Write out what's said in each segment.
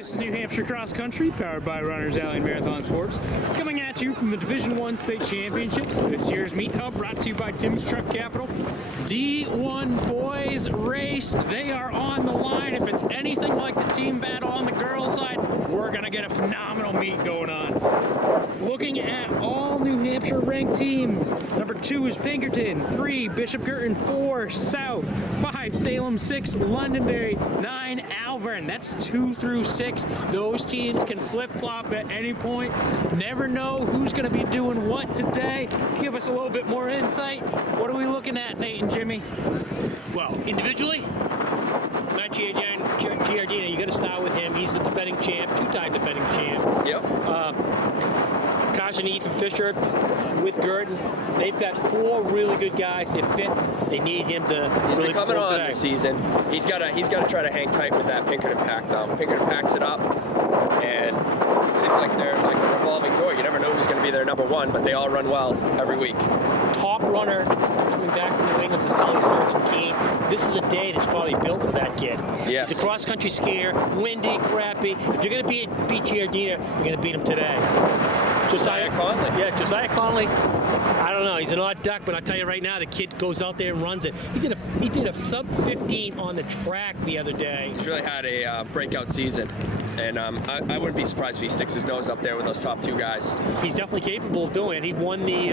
This is New Hampshire Cross Country, powered by Runners Alley and Marathon Sports, coming at you from the Division I State Championships. This year's Meat Hub brought to you by Tim's Truck Capital. D1 boys race, they are on the line. If it's anything like the team battle on the girls' side, we're going to get a phenomenal meet going on. Looking at all New Hampshire ranked teams, number 2 is Pinkerton, 3 Bishop Girton, 4 South, 5 Salem, 6 Londonderry, 9 Alvern. That's 2 through 6. Those teams can flip-flop at any point. Never know who's going to be doing what today. Give us a little bit more insight. What are we looking at, Nate and Jimmy? Well, individually, Matt Giardina, you got to start with him. He's the defending champ, 2-time defending champ. Yep. Carson and Ethan Fisher with Girton. They've got 4 really good guys. They're 5th. They need him to He's really been coming perform on today. this season. He's got to try to hang tight with that Pinkerton pack, though. Pinkerton packs it up, and it seems like they're like a revolving door. You never know who's going to be their number 1, but they all run well every week. Top runner coming back from New England to Sully Starks McKean. This is a day that's probably built for that kid. Yes. It's a cross-country skier, windy, crappy. If you're going to beat Giardina, you're going to beat him today. Josiah Conley. Yeah, Josiah Conley. I don't know. He's an odd duck, but I'll tell you right now, the kid goes out there and runs it. He did a sub 15 on the track the other day. He's really had a breakout season, and I wouldn't be surprised if he sticks his nose up there with those top 2 guys. He's definitely capable of doing it. He won the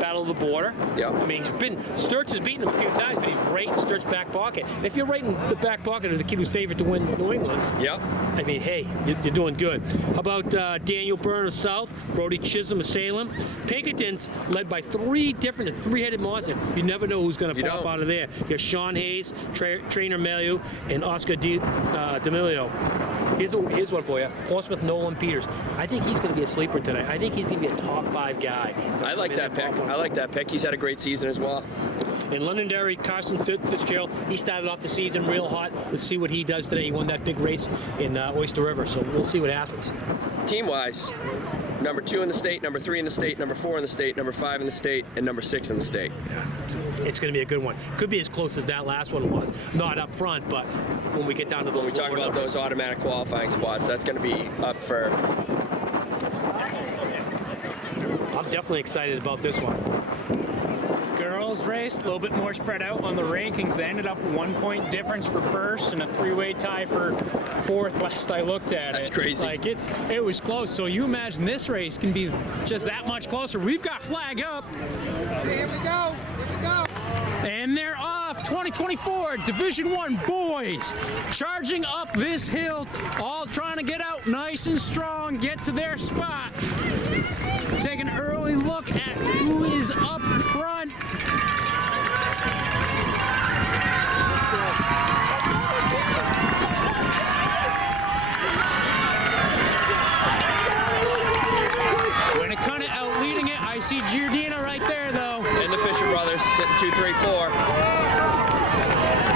Battle of the Border. Yeah. I mean, Sturts has beaten him a few times, but he's right in Sturts' back pocket. And if you're right in the back pocket of the kid who's favored to win New England's, Yep. I mean, hey, you're doing good. How about Daniel Byrne of South, Brody Chisholm of Salem? Pinkerton's led by 3 different, 3-headed monster. You never know who's going to pop out of there. You have Sean Hayes, Trainer Meliu, and Oscar D'Amelio. Here's one for you. Portsmouth Nolan Peters. I think he's going to be a sleeper today. I think he's going to be a top 5 guy. I like that pick. I like that pick. He's had a great season as well. In Londonderry, Carson Fitzgerald, he started off the season real hot. Let's see what he does today. He won that big race in Oyster River, so we'll see what happens. Team-wise, number 2 in the state, number 3 in the state, number 4 in the state, number 5 in the state, and number 6 in the state. It's going to be a good one. Could be as close as that last one was. Not up front, but when we get down to those When we talk about those automatic qualifying spots, that's going to be up for... I'm definitely excited about this one. Girls race, a little bit more spread out on the rankings. They ended up 1 point difference for first and a 3-way tie for 4th last I looked at it. That's crazy. Like it was close. So you imagine this race can be just that much closer. We've got flag up. Here we go. Here we go. And they're off. 2024 Division I boys charging up this hill, all trying to get out nice and strong, get to their spot. Take an early look at who is up front. Winnicott out leading it. I see Giardina right there, though. And the Fisher brothers sitting 2, 3, 4.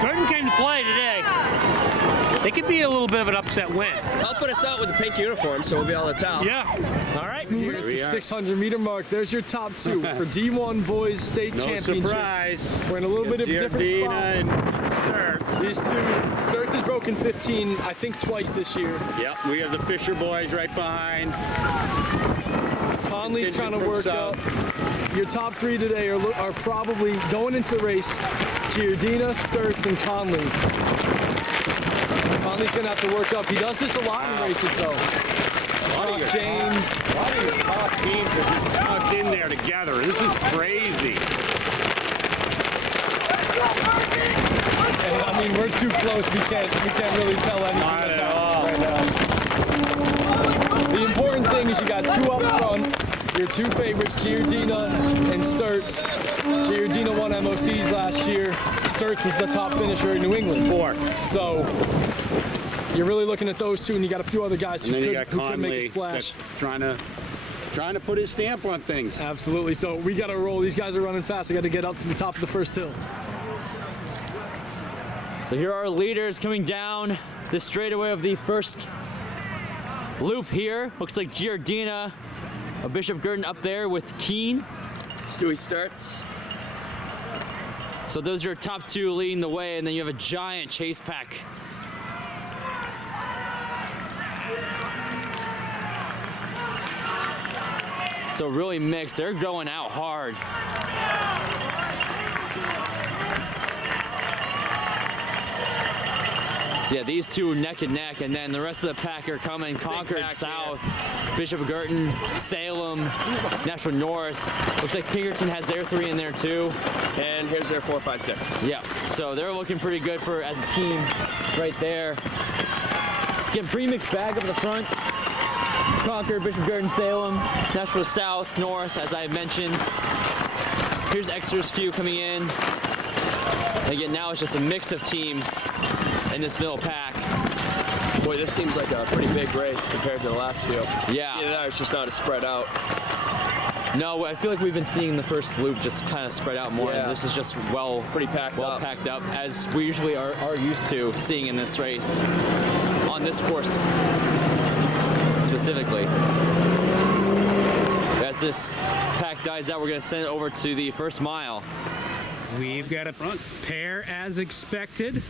Girton came to play today. It could be a little bit of an upset win. Helping us out with the pink uniform, so we'll be able to tell. Yeah. All right, Here at the 600-meter mark, there's your top 2 for D1 Boys State Championship. Surprise. We're in a little bit of a different spot. And Sturt. These 2, Sturts has broken 15, I think, twice this year. Yep, we have the Fisher boys right behind. Conley's trying to Continue work from up. Your top 3 today are probably going into the race. Giardina, Sturts, and Conley. Conley's going to have to work up. He does this a lot in races, though. James. A lot of your top teams are just tucked in there together. This is crazy. And, I mean, we're too close. We can't really tell anything Not that's at happening right now. The important thing is you got 2 up front. Your 2 favorites, Giardina and Sturts. Giardina won MOCs last year. Sturts was the top finisher in New England. 4. So you're really looking at those 2, and you got a few other guys who And then you got could make a Conley splash. that's trying to put his stamp on things. Absolutely. So we got to roll. These guys are running fast. We got to get up to the top of the first hill. So here are our leaders coming down the straightaway of the first loop here. Looks like Giardina, Bishop Girton up there with Keene. Stewie Sturts. So those are your top 2 leading the way, and then you have a giant chase pack So really mixed. They're going out hard. So yeah, these two neck and neck, and then the rest of the pack are coming. Concord pack, South, Bishop Girton, Salem, Nashua North. Looks like Pinkerton has their 3 in there too. And here's their 4, 5, 6. Yeah, so they're looking pretty good for as a team right there. Getting pretty mixed bag up the front. Concord, Bishop Girton, Salem, Nashua South, North, as I mentioned. Here's Exeter's few coming in. Again, now it's just a mix of teams in this middle pack. Boy, this seems like a pretty big race compared to the last few. Yeah. Either that or it's just not as spread out. No, I feel like we've been seeing the first loop just kind of spread out more. Yeah. And this is just Pretty packed up. packed up, as we usually are used to seeing in this race, on this course specifically. As this pack dies out, we're going to send it over to the first mile. We've got a pair as expected.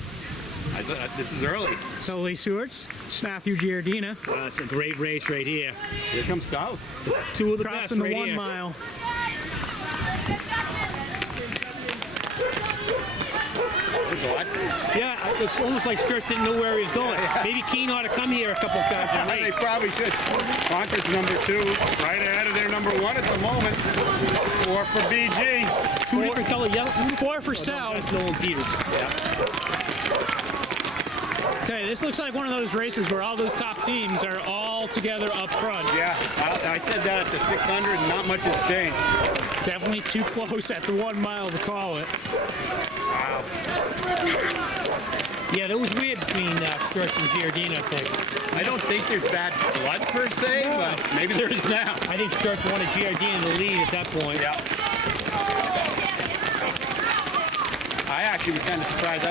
This is early. Sully Stewart's, Matthew Giardina. It's a great race right here. Here comes South. Two of the best Crossing the right 1 here. mile. Yeah, it's almost like Skirts didn't know where he was going. Maybe Keene ought to come here a couple of times in the They race. probably should. Concord's number 2, right ahead of their number 1 at the moment. 4 for BG. Two different color yellow. 4 for South. That's Nolan Peters. Tell you, this looks like one of those races where all those top teams are all together up front. Yeah, I said that at the 600, and not much has changed. Definitely too close at the 1 mile to call it. Wow. Yeah, that was weird between Skirts and Giardina, I think. I don't think there's bad blood per se, but maybe there is now. I think Skirts wanted Giardina to lead at that point. Yeah. I actually was kind of surprised.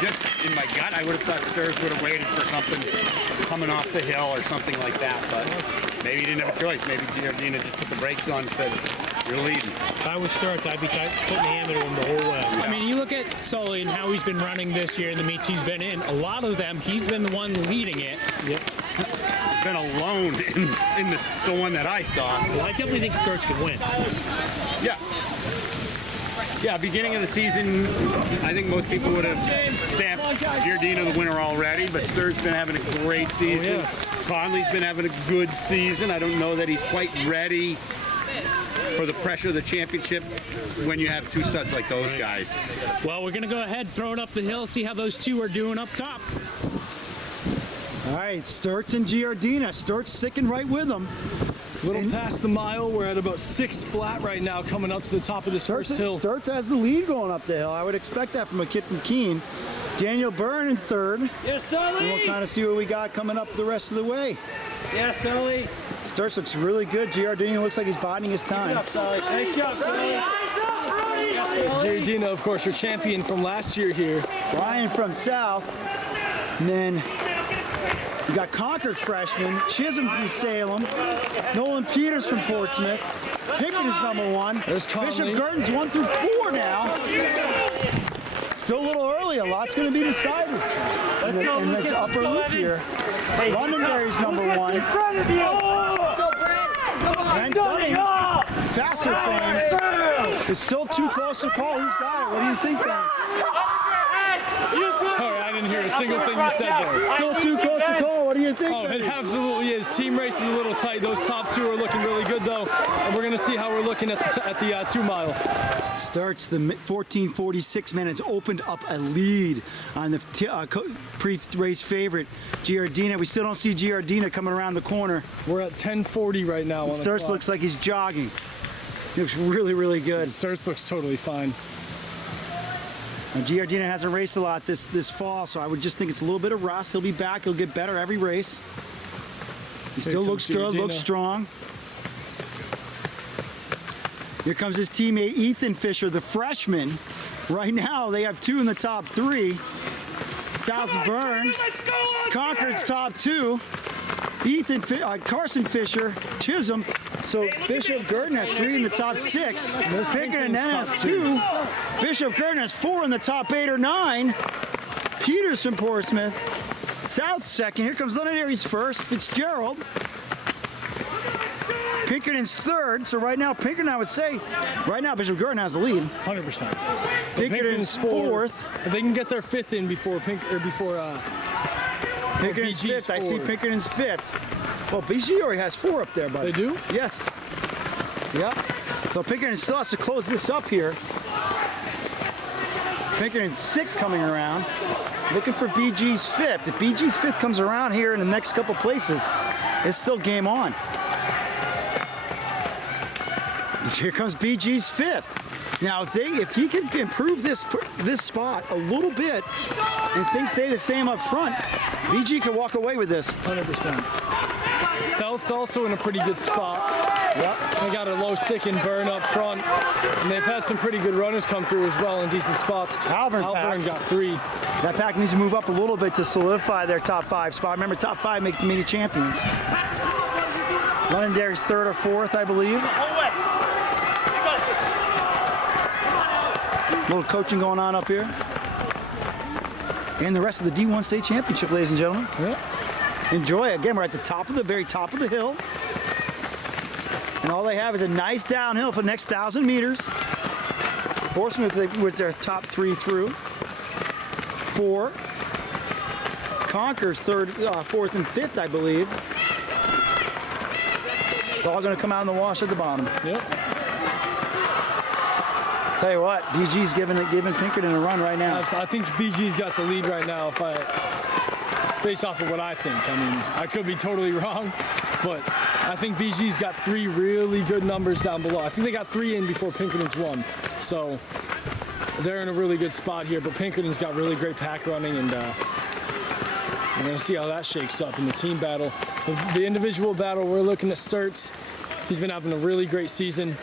Just in my gut, I would have thought Stirs would have waited for something coming off the hill or something like that, but maybe he didn't have a choice. Maybe Giardina just put the brakes on and said, you're leading. If I was Skirts, I'd be putting the hammer to him the whole way. I mean, you look at Sully and how he's been running this year in the meets he's been in. A lot of them, he's been the one leading it. Yep. He's been alone in the one that I saw. Well, I definitely think Skirts could win. Yeah. Yeah, beginning of the season, I think most people would have stamped Giardina the winner already, but Stur's been having a great season. Conley's been having a good season. I don't know that he's quite ready for the pressure of the championship when you have 2 studs like those guys. Well, we're going to go ahead and throw it up the hill, see how those two are doing up top. All right, Sturts and Giardina. Sturts sticking right with them. Little past the mile, we're at about 6 flat right now, coming up to the top of this first hill. Sturts has the lead going up the hill. I would expect that from a kid from Keene. Daniel Byrne in 3rd. Yes, Sully! And we'll kind of see what we got coming up the rest of the way. Yes, Sully! Sturts looks really good. Giardina looks like he's biding his time. Nice job, Sully! Giardina, of course, your champion from last year here. Ryan from South. And then we got Concord freshman, Chisholm from Salem, Nolan Peters from Portsmouth, Pickett is number 1. There's Bishop Conley. Girton's 1 through 4 now. Still a little early, a lot's going to be decided in this upper loop here. Londonderry's number 1. Brent Dunning, faster fame. It's still too close to call. Who's got it? What do you think, Ben? Sorry, I didn't hear a single thing you said there. Still too close to call. What do you think? Oh, it absolutely is. Team race is a little tight. Those top 2 are looking really good, though. And we're going to see how we're looking at the 2 mile. Starts the 14:46 minutes, opened up a lead on the pre-race favorite, Giardina. We still don't see Giardina coming around the corner. We're at 10:40 right now. On the Starts clock. looks like he's jogging. He looks really, really good. Starts looks totally fine. Now, Giardina hasn't raced a lot this fall, so I would just think it's a little bit of rust. He'll be back. He'll get better every race. He still looks good, looks strong. Here comes his teammate Ethan Fisher, the freshman. Right now, they have 2 in the top 3. South's Byrne, Concord's top 2. Carson Fisher, Chisholm. So Bishop Girton has 3 in the top 6. Pickett and then has 2. Bishop Girton has 4 in the top 8 or 9. Peters from Portsmouth. South second. Here comes Londonderry's first. Fitzgerald. Pinkerton's third. So right now, Pinkerton, I would say, right now Bishop Gurdon has the lead. 100%. Pinkerton's fourth. If they can get their fifth in before Pinkerton's BG's fifth. I see forward. Pinkerton's fifth. Well, BG already has 4 up there, buddy. They do? Yes. Yep. So Pinkerton still has to close this up here. Pinkerton's 6 coming around. Looking for BG's fifth. If BG's fifth comes around here in the next couple places, it's still game on. Here comes BG's fifth. Now, if he can improve this spot a little bit and things stay the same up front, BG can walk away with this. 100%. South's also in a pretty good spot. Yep. They got a low stick and burn up front, and they've had some pretty good runners come through as well in decent spots. Halvern got 3. That pack needs to move up a little bit to solidify their top 5 spot. Remember, top 5 make the mini champions. Londonderry's 3rd or 4th, I believe. A little coaching going on up here. And the rest of the D1 state championship, ladies and gentlemen. Yeah. Enjoy. Again, we're at the very top of the hill. And all they have is a nice downhill for the next 1,000 meters. Portsmouth with their top 3 through. 4. Conquer's 3rd, 4th, and 5th, I believe. It's all going to come out in the wash at the bottom. Yep. Tell you what, BG's giving Pinkerton a run right now. I think BG's got the lead right now. Based off of what I think. I mean, I could be totally wrong, but I think BG's got 3 really good numbers down below. I think they got 3 in before Pinkerton's 1. So they're in a really good spot here, but Pinkerton's got really great pack running, and we're going to see how that shakes up in the team battle. The individual battle, we're looking at Sturts. He's been having a really great season.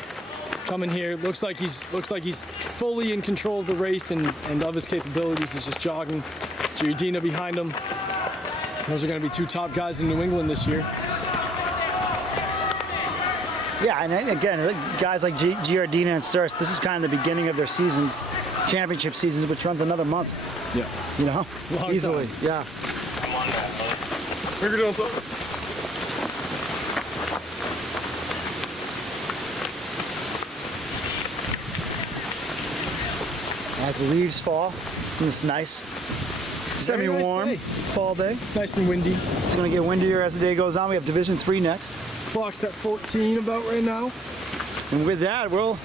Coming here, looks like he's fully in control of the race and of his capabilities. He's just jogging. Giardina behind him. Those are going to be 2 top guys in New England this year. Yeah, and again, guys like Giardina and Sturts, this is kind of the beginning of their seasons, championship seasons, which runs another month. Yeah. You know, Long easily. time. Yeah. As the leaves fall, in this nice, semi-warm day. fall day. Nice and windy. It's going to get windier as the day goes on. We have Division 3 next. Clock's at 14 about right now. And with that, we'll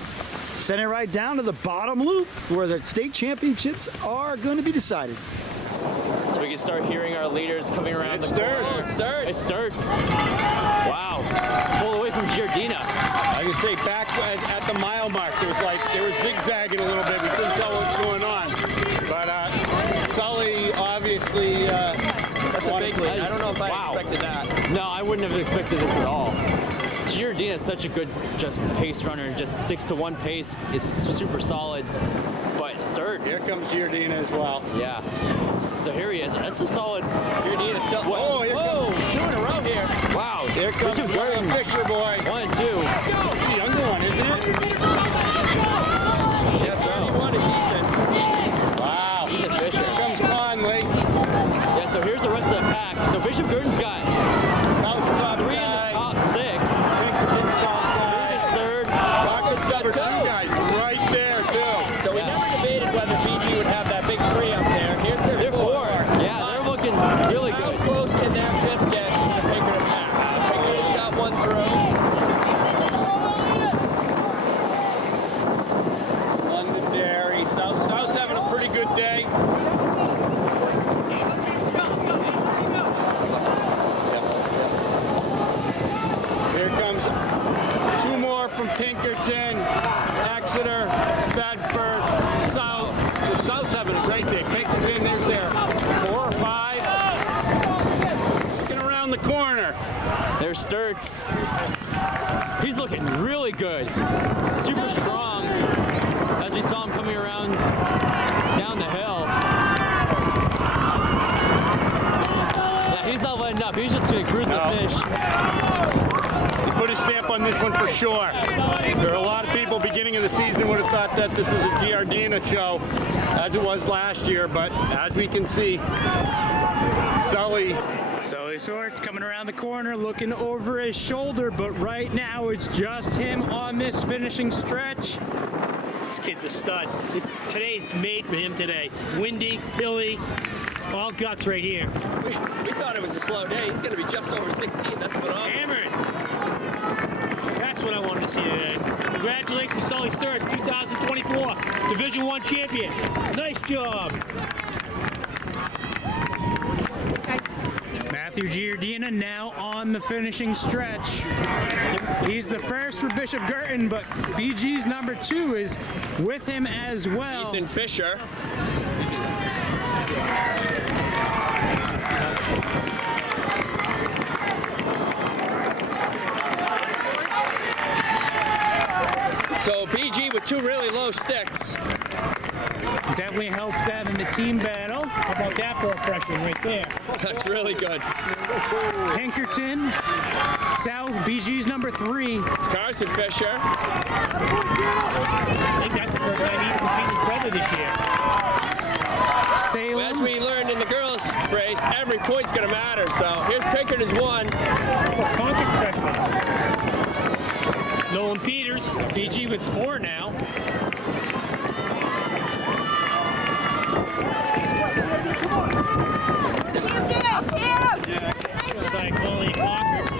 send it right down to the bottom loop where the state championships are going to be decided. So we can start hearing our leaders coming around the corner. Oh, It starts. Wow. Pull away from Giardina. I can say back at the mile mark, they were zigzagging a little bit. We couldn't tell what was going on. But Sully obviously. That's a big lead. I don't know if I expected that. No, I wouldn't have expected this at all. Giardina is such a good just pace runner. Just sticks to one pace. Is super solid. But Sturts. Here comes Giardina as well. Yeah. So here he is. That's a solid. Giardina still. Oh, here Whoa, 2 in a row here. Wow. Here comes Bishop one of Gurdon. the Fisher boys. 1 and 2. The younger one, isn't it? Yes, sir. One is Ethan. Wow. Ethan Fisher. Here comes Conley. Yeah, so here's the rest of the pack. So Bishop Gurdon's got South top 3 in the guy. top 6. Pinkerton's top guy. It's third. Rocket's number 2 two. guys right there, too. So we never debated whether BG would have that big 3 up there. Here's their They're 4. 4. Yeah, they're looking really How good. close can that 5th get to the Pinkerton pack? So Pinkerton's got 1 through. Londonderry. South's having a pretty good day. Here comes 2 more from Pinkerton, Exeter, Bedford, South. So South's having a great day. Pinkerton, there's their 4 or 5. Looking around the corner. There's Sturts. He's looking really good. Super strong. As we saw him coming around down the hill. Yeah, he's not letting up. He's just going to cruise the fish. He put his stamp on this one for sure. There are a lot of people beginning of the season would have thought that this was a Giardina show, as it was last year, but as we can see, Sully. Sully Swartz coming around the corner, looking over his shoulder, but right now it's just him on this finishing stretch. This kid's a stud. Today's made for him today. Windy, hilly, all guts right here. We thought it was a slow day. He's going to be just over 16. That's phenomenal. Hammered. That's what I wanted to see today. Congratulations, Sully Sturts, 2024 Division I champion. Nice job. Matthew Giardina now on the finishing stretch. He's the first for Bishop Girton, but BG's number 2 is with him as well. Ethan Fisher. So BG with 2 really low sticks. Definitely helps that in the team battle. How about that for a freshman right there? That's really good. Pinkerton, South, BG's number 3. It's Carson Fisher. I think that's the first time he beat his brother this year. Salem. As we learned in the girls' race, every point's going to matter. So here's Pinkerton's 1. Concord freshman. Nolan Peters. BG with 4 now. Cyclone Concord.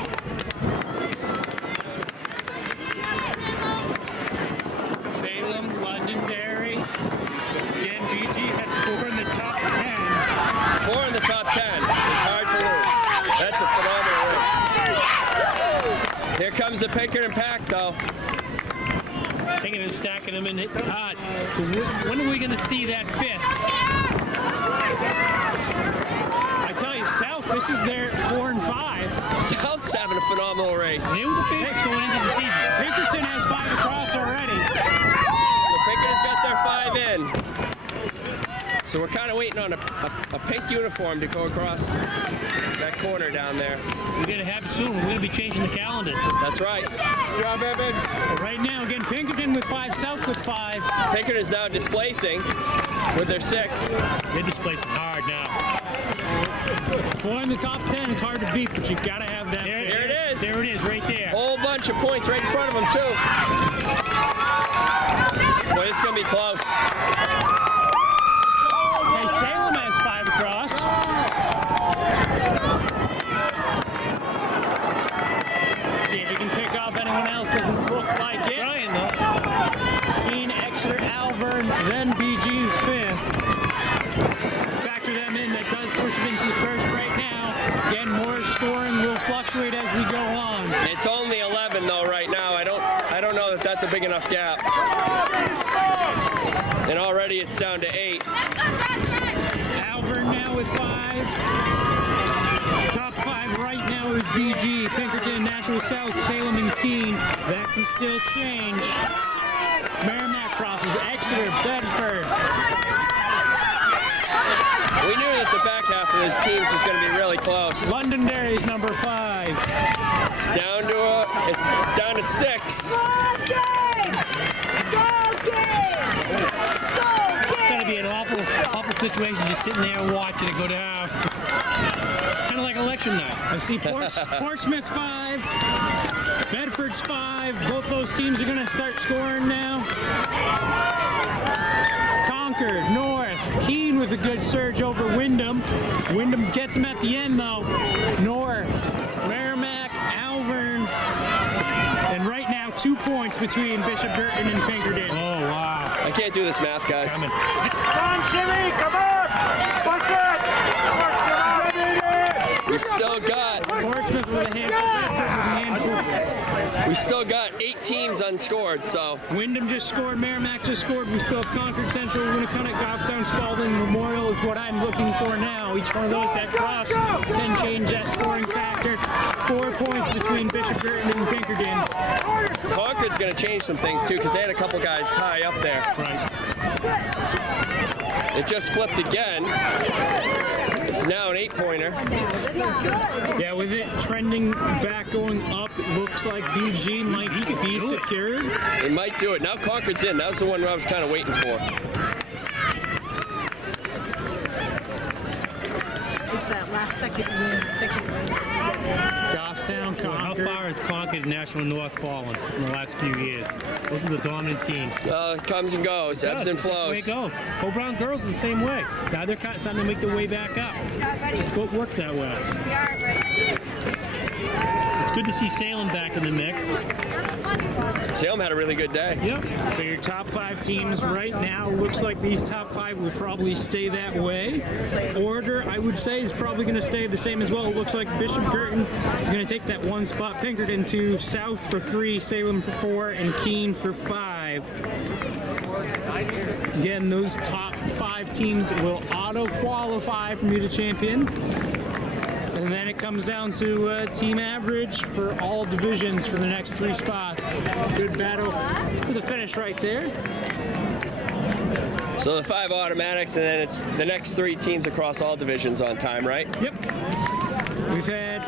Salem, Londonderry. Again, BG had 4 in the top 10. 4 in the top 10. It's hard to lose. That's a phenomenal race. Here comes the Pinkerton pack, though. Taking and stacking them in it hard. So when are we going to see that 5th? I tell you, South, this is their 4 and 5. South's having a phenomenal race. They were the favorites going into the season. Pinkerton has 5 across already. So Pinkerton's got their 5 in. So we're kind of waiting on a pink uniform to go across that corner down there. We're going to have it soon. We're going to be changing the calendars. That's right. Good job, Evan. Right now, again, Pinkerton with 5, South with 5. Pinkerton's now displacing with their 6th. They're displacing hard now. 4 in the top 10 is hard to beat, but you gotta have that. There, Here it is. There it is, right there. Whole bunch of points right in front of them, too. Boy, this is going to be close. Okay, Salem has 5 across. See if he can pick off anyone else. Doesn't look like it. Trying, though. Keene, Exeter, Alvern, then BG's 5th. Factor them in. That does push him into first right now. Again, more scoring will fluctuate as we go on. It's only 11, though, right now. I don't know that that's a big enough gap. And already it's down to 8. Alvern now with 5. Top 5 right now is BG, Pinkerton, Nashua South, Salem, and Keene. That can still change. Merrimack crosses, Exeter, Bedford. We knew that the back half of those teams was going to be really close. Londonderry's number 5. It's down to 6. It's going to be an awful situation just sitting there and watching it go down. Kind of like election night. I see Portsmouth 5, Bedford's 5. Both those teams are going to start scoring now. Concord, North, Keene with a good surge over Wyndham. Wyndham gets him at the end though. North, Merrimack, Alvern, and right now 2 points between Bishop Girton and Pinkerton. Oh, wow. I can't do this math, guys. Coming. Come on, Jimmy, come on! Push it! We still got Portsmouth with a handful, Bedford with a handful. We still got 8 teams unscored, so Wyndham just scored, Merrimack just scored. We still have Concord Central, Winnacunnet, Goffstown, Spalding, Memorial is what I'm looking for now. Each one of those that cross can change that scoring factor. 4 points between Bishop Girton and Pinkerton. Concord's going to change some things too, because they had a couple guys high up there. Right. It just flipped again. It's now an 8-pointer. Yeah, with it trending back, going up, it looks like BG might be secured. They might do it. Now Concord's in. That was the one I was kind of waiting for. It's that second win. Goffstown, How Concord. far has Concord and National North fallen in the last few years? Those are the dominant teams. It comes and goes, ebbs and That's the way flows. it goes. Co-Brown girls are the same way. Now they're starting to make their way back up. Just works that way. It's good to see Salem back in the mix. Salem had a really good day. Yep. So your top 5 teams right now, looks like these top 5 will probably stay that way. Order, I would say, is probably going to stay the same as well. It looks like Bishop Girton is going to take that 1 spot. Pinkerton to South for 3, Salem for 4, and Keene for 5. Again, those top 5 teams will auto-qualify for Muta Champions. And then it comes down to team average for all divisions for the next 3 spots. Good battle to the finish right there. So the 5 automatics, and then it's the next 3 teams across all divisions on time, right? Yep. We've had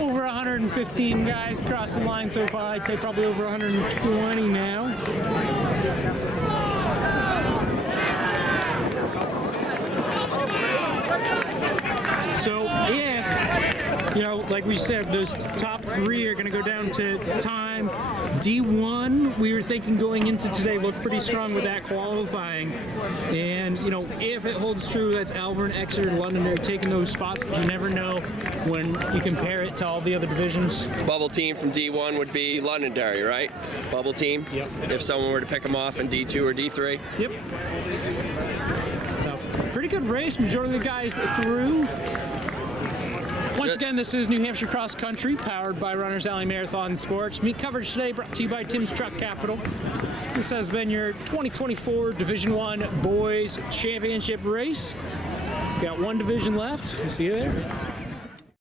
over 115 guys cross the line so far. I'd say probably over 120 now. So if, like we said, those top 3 are going to go down to time. D1, we were thinking going into today, looked pretty strong with that qualifying. And, if it holds true, that's Alvern, Exeter, Londonderry taking those spots, but you never know when you compare it to all the other divisions. Bubble team from D1 would be Londonderry, right? Bubble team? Yep. If someone were to pick them off in D2 or D3? Yep. So, pretty good race. Majority of the guys through. Once again, this is New Hampshire Cross Country, powered by Runners Alley Marathon Sports. Meet coverage today brought to you by Tim's Truck Capital. This has been your 2024 Division I Boys Championship race. We've got 1 division left. We'll see you there.